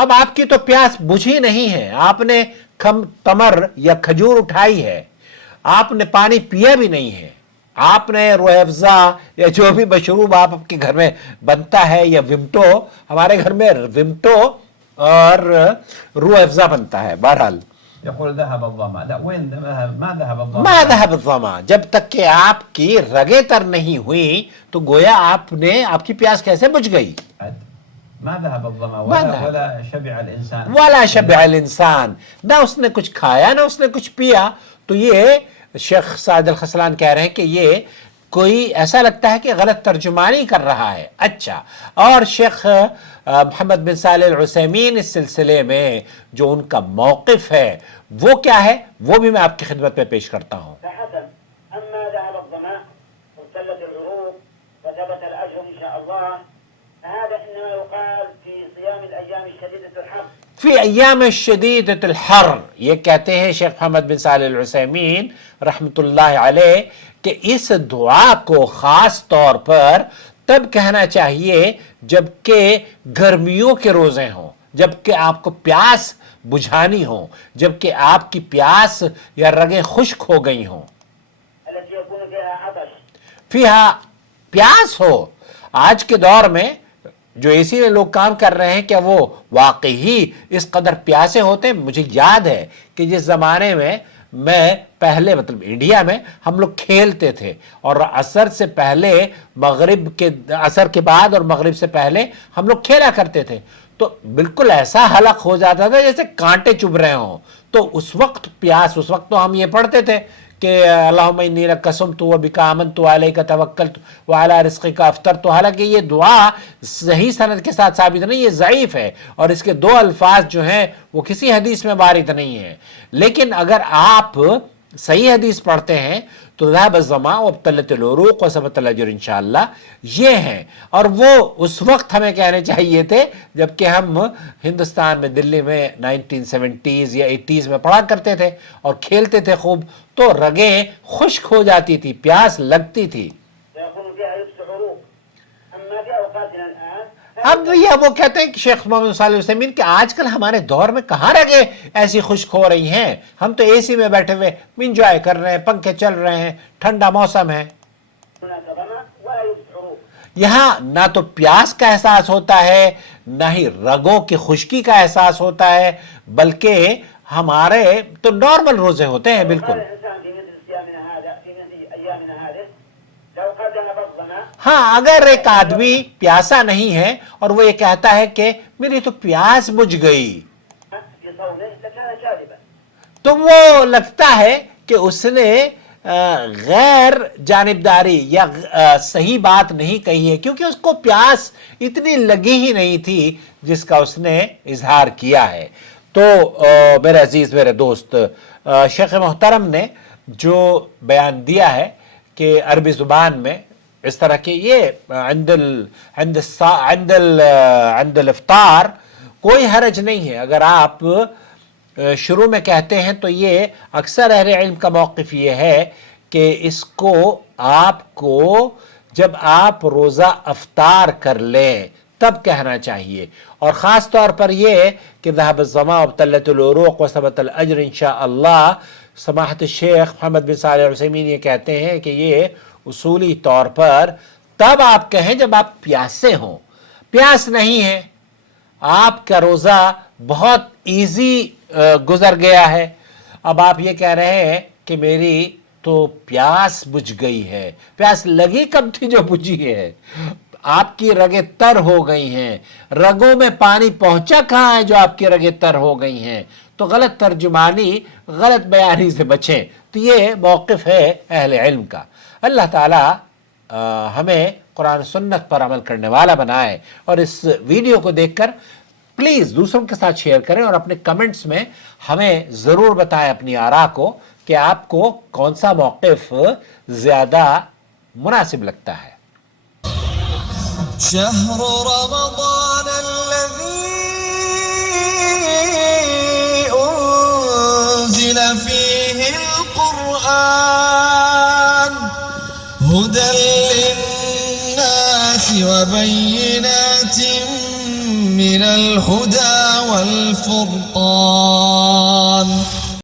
اب آپ کی تو پیاس بجھی نہیں ہے، آپ نے تمر یا کھجور اٹھائی ہے، آپ نے پانی پیا بھی نہیں ہے، آپ نے روح افزا یا جو بھی مشروب آپ کے گھر میں بنتا ہے یا ومٹو، ہمارے گھر میں ومٹو اور روح افزا بنتا ہے. بہرحال يقول ذهب الظما. لا، وين ما ذهب الظما؟ ما ذهب الظما، جب تک کہ آپ کی رگیں تر نہیں ہوئی تو گویا آپ کی پیاس کیسے بجھ گئی؟ ما ذهب الظما ما ذهب. ولا شبع الانسان. ولا شبع الانسان، نہ اس نے کچھ کھایا نہ اس نے کچھ پیا. تو یہ شیخ سعد الخسلان کہہ رہے ہیں کہ یہ کوئی ایسا لگتا ہے کہ غلط ترجمانی کر رہا ہے. اچھا، اور شیخ محمد بن صالح العثیمین اس سلسلے میں جو ان کا موقف ہے وہ کیا ہے، وہ بھی میں آپ کی خدمت میں پیش کرتا ہوں. أما ذهب الظماء وابتلت العروق وثبت الأجر إن شاء الله، فهذا إنما يقال في صيام الأيام الشديدة الحر. فی ایام شدیدۃ الحر، یہ کہتے ہیں شیخ محمد بن صالح العثیمین رحمۃ اللہ علیہ کہ اس دعا کو خاص طور پر تب کہنا چاہیے جب کہ گرمیوں کے روزے ہوں، جب کہ آپ کو پیاس بجھانی ہو، جب کہ آپ کی پیاس یا رگیں خشک ہو گئی ہوں، التي يكون فيها عطش. فیہا پیاس ہو. آج کے دور میں جو اسی میں لوگ کام کر رہے ہیں کیا وہ واقعی اس قدر پیاسے ہوتے ہیں؟ مجھے یاد ہے کہ جس زمانے میں پہلے مطلب انڈیا میں ہم لوگ کھیلتے تھے اور عصر سے پہلے عصر کے بعد اور مغرب سے پہلے ہم لوگ کھیلا کرتے تھے، تو بالکل ایسا حلق ہو جاتا تھا جیسے کانٹے چبھ رہے ہوں. تو اس وقت پیاس، اس وقت تو ہم یہ پڑھتے تھے کہ اللہم انی لک قسمت وبک آمنت وعلیک توکلت وعلی رزقک افطرت. حالانکہ یہ دعا صحیح سند کے ساتھ ثابت نہیں، یہ ضعیف ہے اور اس کے دو الفاظ جو ہیں وہ کسی حدیث میں وارد نہیں ہیں. لیکن اگر آپ صحیح حدیث پڑھتے ہیں تو ذهب الظما وابتلت العروق وثبت الاجر انشاءاللہ یہ ہیں. اور وہ اس وقت ہمیں کہنے چاہیے تھے جب کہ ہم ہندوستان میں دلی میں 1970s یا 80s میں پڑھا کرتے تھے اور کھیلتے تھے خوب، تو رگیں خشک ہو جاتی تھی، پیاس لگتی تھی. ويكون فيها لبس عروق. أما في أوقاتنا الآن اب یہ وہ کہتے ہیں کہ شیخ محمد صالح العثیمین کہ آج کل ہمارے دور میں کہاں رگیں ایسی خشک ہو رہی ہیں، ہم تو اے سی میں بیٹھے ہوئے انجوائے کر رہے ہیں، پنکھے چل رہے ہیں، ٹھنڈا موسم ہے. هناك ظمأ ولا لبس عروق. یہاں نہ تو پیاس کا احساس ہوتا ہے نہ ہی رگوں کی خشکی کا احساس ہوتا ہے، بلکہ ہمارے تو نارمل روزے ہوتے ہیں. بالکل قال الإنسان في مثل صيامنا هذا، في مثل أيامنا هذه، لو قد ذهب الظمأ. ہاں، اگر ایک آدمی پیاسا نہیں ہے اور وہ یہ کہتا ہے کہ میری تو پیاس بجھ گئی، في صومه لكان شاربا. تو وہ لگتا ہے کہ اس نے غیر جانبداری یا صحیح بات نہیں کہی ہے، کیونکہ اس کو پیاس اتنی لگی ہی نہیں تھی جس کا اس نے اظہار کیا ہے. تو میرے عزیز، میرے دوست، شیخ محترم نے جو بیان دیا ہے کہ عربی زبان میں اس طرح کے یہ عند الافطار کوئی حرج نہیں ہے. اگر آپ شروع میں کہتے ہیں تو یہ اکثر اہل علم کا موقف یہ ہے کہ اس کو آپ کو جب آپ روزہ افطار کر لیں تب کہنا چاہیے. اور خاص طور پر یہ کہ ذهب الظما وابتلت العروق وثبت الاجر انشاءاللہ، سماحت الشیخ محمد بن صالح العثیمین یہ کہتے ہیں کہ یہ اصولی طور پر تب آپ کہیں جب آپ پیاسے ہوں. پیاس نہیں ہے، آپ کا روزہ بہت ایزی گزر گیا ہے، اب آپ یہ کہہ رہے ہیں کہ میری تو پیاس بجھ گئی ہے. پیاس لگی کب تھی جو بجھی ہے؟ آپ کی رگیں تر ہو گئی ہیں. رگوں میں پانی پہنچا کہاں ہے جو آپ کی رگیں تر ہو گئی ہیں؟ تو غلط ترجمانی، غلط بیانی سے بچیں. تو یہ موقف ہے اہل علم کا. اللہ تعالی ہمیں قرآن سنت پر عمل کرنے والا بنائے. اور اس ویڈیو کو دیکھ کر پلیز دوسروں کے ساتھ شیئر کریں اور اپنے کمنٹس میں ہمیں ضرور بتائیں اپنی آراء کو کہ آپ کو کون سا موقف زیادہ مناسب لگتا ہے. شهر رمضان الذي أنزل فيه القرآن هدى للناس وبينات من الهدى والفرقان